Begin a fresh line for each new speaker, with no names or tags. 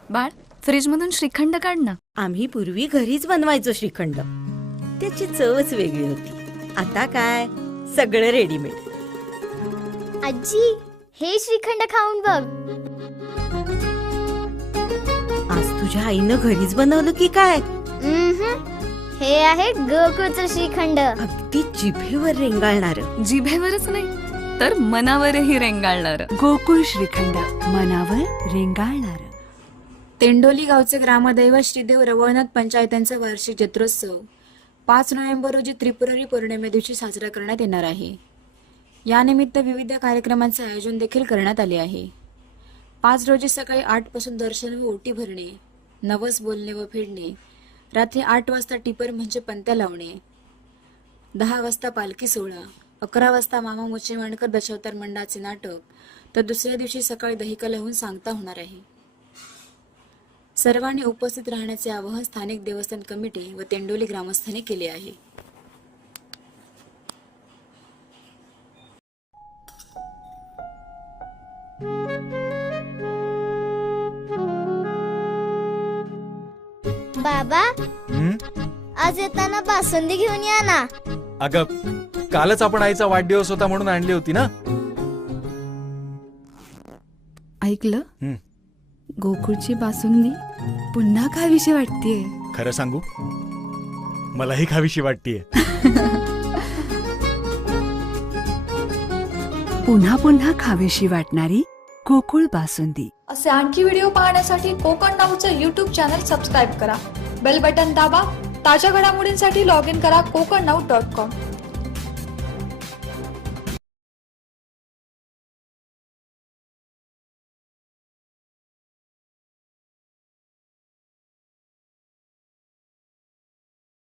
बाळ, फ्रीज मधून श्रीखंड काढ ना.
आम्ही पूर्वी घरीच बनवायचो श्रीखंड. त्याची चवच वेगळी होती. आता काय सगळं रेडीमेड.
आजी, हे श्रीखंड खाऊन बघ.
आज तुझ्या आईनं घरीच बनवलं की काय?
हे आहे गोकुळचं श्रीखंड.
अगदी जिभेवर रेंगाळणार.
जिभेवरच नाही तर मनावरही रेंगाळणार.
गोकुळ श्रीखंड, मनावर रेंगाळणार.
तेंडोली गावचे ग्रामदैवत श्रीदेव रवळनाथ पंचायतांचा वार्षिक जत्रोत्सव 5 नोव्हेंबर रोजी त्रिपुरारी पौर्णिमे दिवशी साजरा करण्यात येणार आहे. यानिमित्त विविध कार्यक्रमांचे आयोजन देखील करण्यात आले आहे. 5 रोजी सकाळी 8 पासून दर्शन व ओटी भरणे, नवस बोलणे व फेडणे, रात्री 8 वाजता टिपर म्हणजे पंत्या लावणे, 10 वाजता पालखी सोहळा, 11 वाजता मामा मुचेवाणकर दशावतार मंडळाचे नाटक, तर दुसऱ्या दिवशी सकाळी दहीकाला होऊन सांगता होणार आहे. सर्वांनी उपस्थित राहण्याचे आवाहन स्थानिक देवस्थान कमिटी व तेंडोली ग्रामस्थांनी केले आहे.
बाबा, आज येताना बासुंदी घेऊन या ना.
अगं, कालच आपण आईचा वाढदिवस होता म्हणून आणली होती ना.
ऐकलं? गोकुळची बासुंदी पुन्हा खावीशी वाटतेय.
खरं सांगू, मलाही खावीशी वाटतेय.
पुन्हा पुन्हा खावीशी वाटणारी गोकुळ बासुंदी.
असे आणखी व्हिडिओ पाहण्यासाठी कोकण नाऊचं यूट्यूब चॅनल सबस्क्राईब करा. बेल बटन दाबा. ताज्या घडामोडींसाठी लॉग इन करा kokarnau.com.